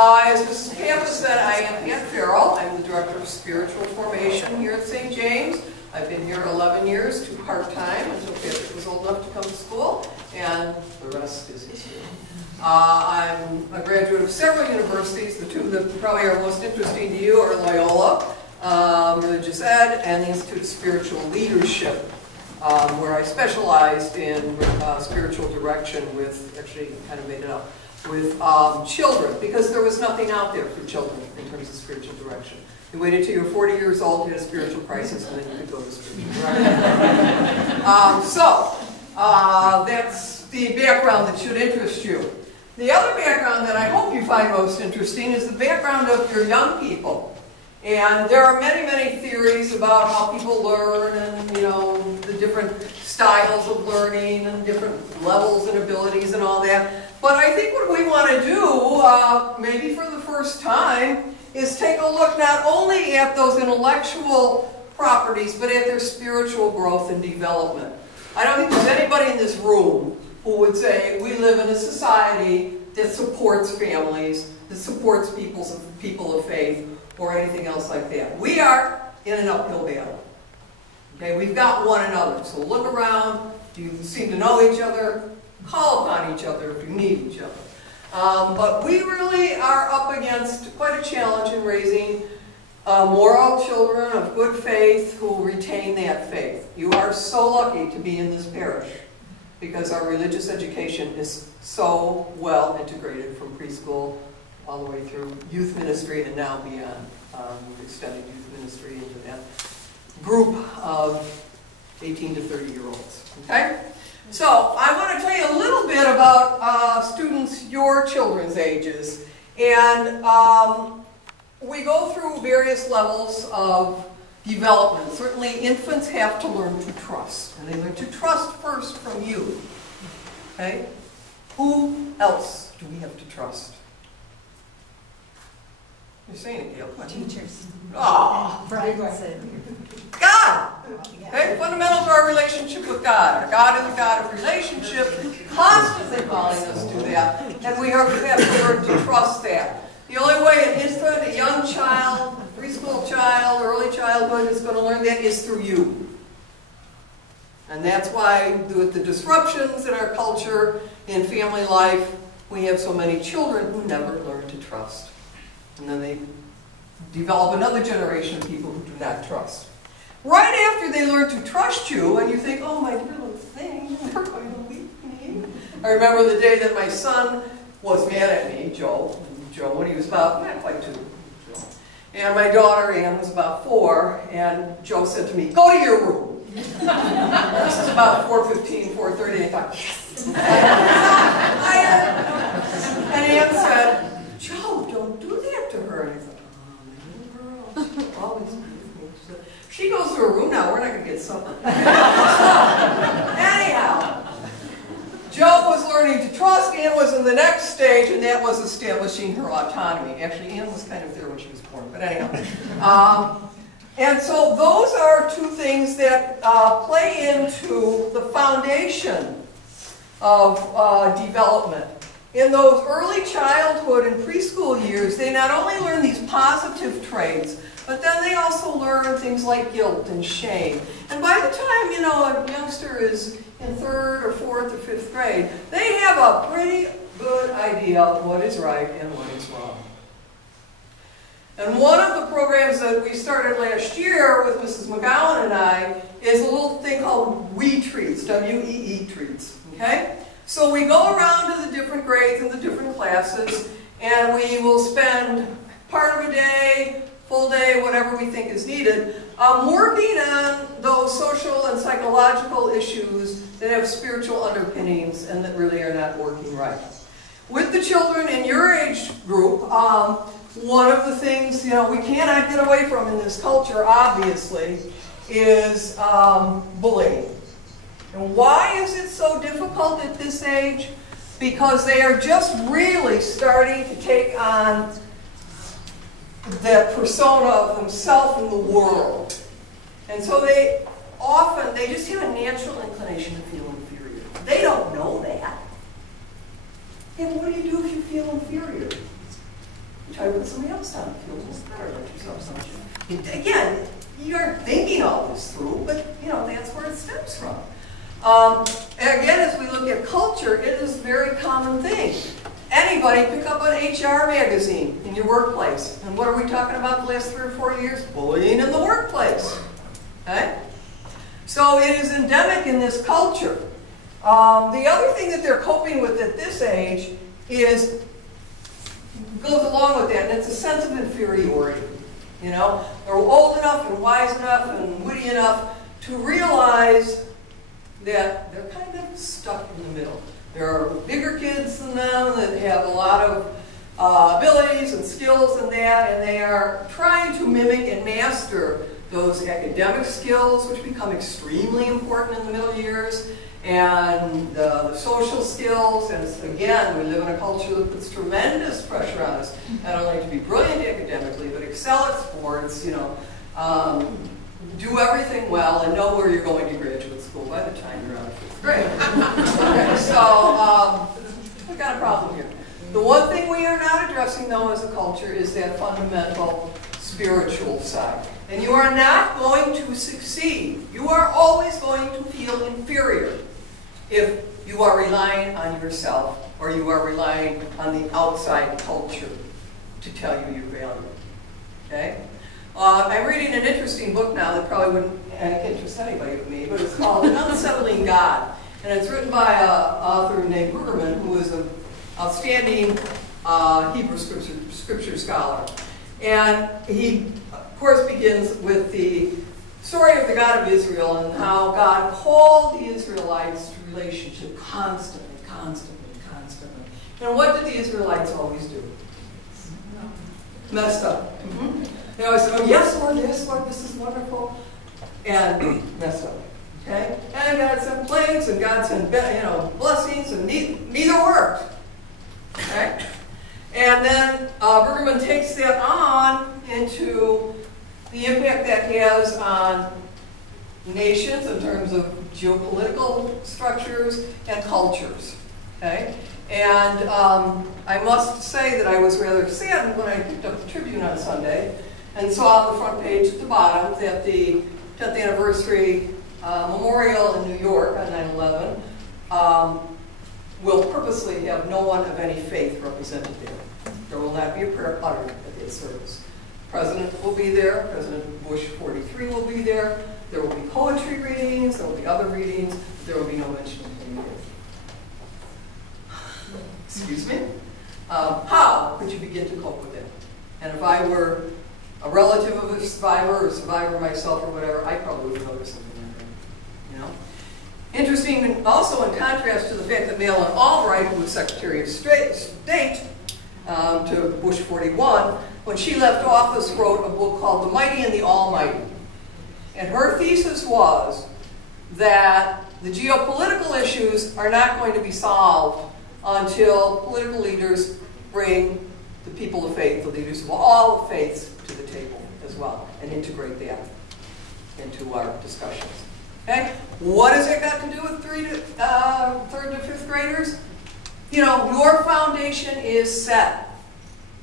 As Mrs. Pampa said, I am Aunt Farrell. I'm the Director of Spiritual Formation here at St. James. I've been here 11 years, 2 part-time, until Patrick was old enough to come to school, and the rest is history. I'm a graduate of several universities. The two that probably are most interesting to you are Loyola, Religious Ed, and the Institute of Spiritual Leadership, where I specialized in spiritual direction with, actually kind of made it up, with children, because there was nothing out there for children in terms of spiritual direction. You waited till you were 40 years old, you had a spiritual crisis, and then you could go to spiritual direction. That's the background that should interest you. The other background that I hope you find most interesting is the background of your young people. And there are many, many theories about how people learn and, you know, the different styles of learning and different levels and abilities and all that. But I think what we want to do, maybe for the first time, is take a look not only at those intellectual properties, but at their spiritual growth and development. I don't think there's anybody in this room who would say we live in a society that supports families, that supports people of faith, or anything else like that. We are in an uphill battle. Okay, we've got one another. So look around. Do you seem to know each other? Call upon each other if you need each other. But we really are up against quite a challenge in raising moral children of good faith who retain that faith. You are so lucky to be in this parish because our religious education is so well integrated from preschool all the way through youth ministry and now beyond. We've extended youth ministry into that group of 18 to 30-year-olds. Okay? So I want to tell you a little bit about students your children's ages. And we go through various levels of development. Certainly infants have to learn to trust. And they learn to trust first from you. Okay? Who else do we have to trust? You're saying it, Gail. Teachers. Oh, God! Okay? Fundamental to our relationship with God. Our God is a God of relationship, constantly calling us to that. And we have to learn to trust that. The only way an infant, a young child, a preschool child, early childhood is going to learn that is through you. And that's why with the disruptions in our culture, in family life, we have so many children who never learn to trust. And then they develop another generation of people who do not trust. Right after they learn to trust you, and you think, oh, my dear little thing, they're going to leave me. I remember the day that my son was mad at me, Joe, when he was about, not quite 2, Joe. And my daughter, Ann, was about 4, and Joe said to me, go to your room. This is about 4:15, 4:30, I thought, yes. And Ann said, Joe, don't do that to her. And I thought, oh, my little girl, always be with me. So she goes to her room now, we're not going to get supper. Anyhow, Joe was learning to trust. Ann was in the next stage, and that was establishing her autonomy. Actually, Ann was kind of there when she was born, but anyhow. And so those are 2 things that play into the foundation of development. In those early childhood and preschool years, they not only learn these positive traits, but then they also learn things like guilt and shame. And by the time, you know, a youngster is in 3rd or 4th or 5th grade, they have a pretty good idea of what is right and what is wrong. And one of the programs that we started last year with Mrs. McGowan and I is a little thing called WE treats, W-E-E treats, okay? So we go around to the different grades and the different classes, and we will spend part of a day, full day, whatever we think is needed, working on those social and psychological issues that have spiritual underpinnings and that really are not working right. With the children in your age group, one of the things, you know, we cannot get away from in this culture, obviously, is bullying. And why is it so difficult at this age? Because they are just really starting to take on the persona of themselves in the world. And so they just have a natural inclination to feel inferior. They don't know that. And what do you do if you feel inferior? Again, as we look at culture, it is a very common thing. Anybody pick up an HR magazine in your workplace. And what are we talking about the last 3 or 4 years? Bullying in the workplace. Okay? So it is endemic in this culture. The other thing that they're coping with at this age goes along with that, and it's a sense of inferiority. You know, they're old enough and wise enough and witty enough to realize that they're kind of stuck in the middle. There are bigger kids than them that have a lot of abilities and skills in that, and they are trying to mimic and master those academic skills, which become extremely important in the middle years, and the social skills. And again, we live in a culture that puts tremendous pressure on us, not only to be brilliant academically, but excel at sports, you know, do everything well, and know where you're going to graduate school by the time you're out of 5th grade. Okay, so we've got a problem here. The one thing we are not addressing, though, as a culture is that fundamental spiritual side. And you are not going to succeed. You are always going to feel inferior if you are relying on yourself or you are relying on the outside culture to tell you your value. Okay? I'm reading an interesting book now that probably wouldn't interest anybody but me, but it's called An Unsettling God. And it's written by an author named Brueggemann, who is an outstanding Hebrew scripture scholar. And he, of course, begins with the story of the God of Israel and how God called the Israelites to relationship constantly. And what did the Israelites always do? Messed up. Mm-hmm. They always say, oh, yes, Lord, this is wonderful. And messed up. Okay? And God sent plagues, and God sent blessings, and neither worked. Okay? And then Brueggemann takes that on into the impact that has on nations in terms of geopolitical structures and cultures. Okay? And I must say that I was rather saddened when I picked up the Tribune on Sunday and saw on the front page at the bottom that the 10th anniversary memorial in New York on 9/11 will purposely have no one of any faith represented there. There will not be a prayer uttered at this service. The President will be there. President Bush 43 will be there. There will be poetry readings. There will be other readings. There will be no mention of any faith. Excuse me? How could you begin to cope with it? And if I were a relative of a survivor or a survivor myself or whatever, I probably would notice something like that. You know? Interesting, also in contrast to the fact that Madeleine Albright, who was Secretary of State to Bush 41, when she left office, wrote a book called The Mighty and the Almighty. And her thesis was that the geopolitical issues are not going to be solved until political leaders bring the people of faith, the leaders of all the faiths, to the table as well, and integrate that into our discussions. Okay? What has it got to do with 3rd to 5th graders? You know, your foundation is set.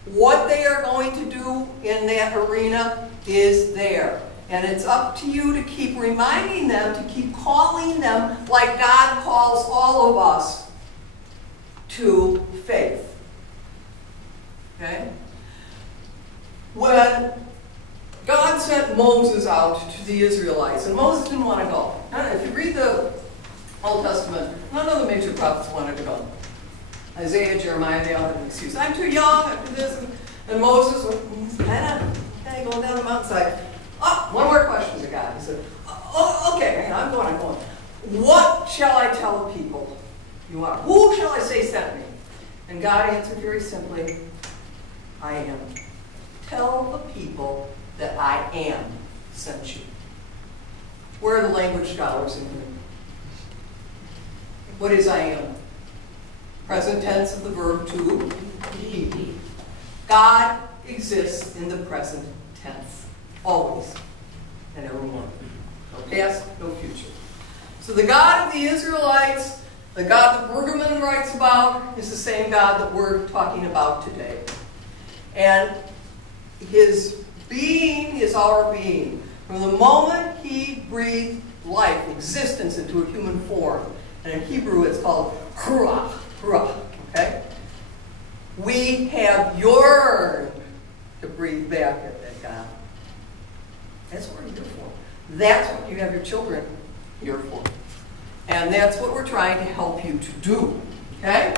What they are going to do in that arena is there. And it's up to you to keep reminding them, to keep calling them like God calls all of us to faith. Okay? When God sent Moses out to the Israelites, and Moses didn't want to go. If you read the Old Testament, none of the major prophets wanted to go. Isaiah, Jeremiah, they all had an excuse. I'm too young, I do this. And Moses was going down the mountainside. Oh, one more question to God. He said, okay, I'm going. What shall I tell the people you are? Who shall I say sent me? And God answered very simply, I am. Tell the people that I am sent you. Where are the language scholars in here? What is I am? Present tense of the verb to be. God exists in the present tense. Always and evermore. No past, no future. So the God of the Israelites, the God that Brueggemann writes about, is the same God that we're talking about today. And his being is our being. From the moment he breathed life, existence into a human form, and in Hebrew it's called ruach, ruach, okay? We have yearned to breathe back at that God. That's what we're here for. That's what you have your children here for. And that's what we're trying to help you to do, okay?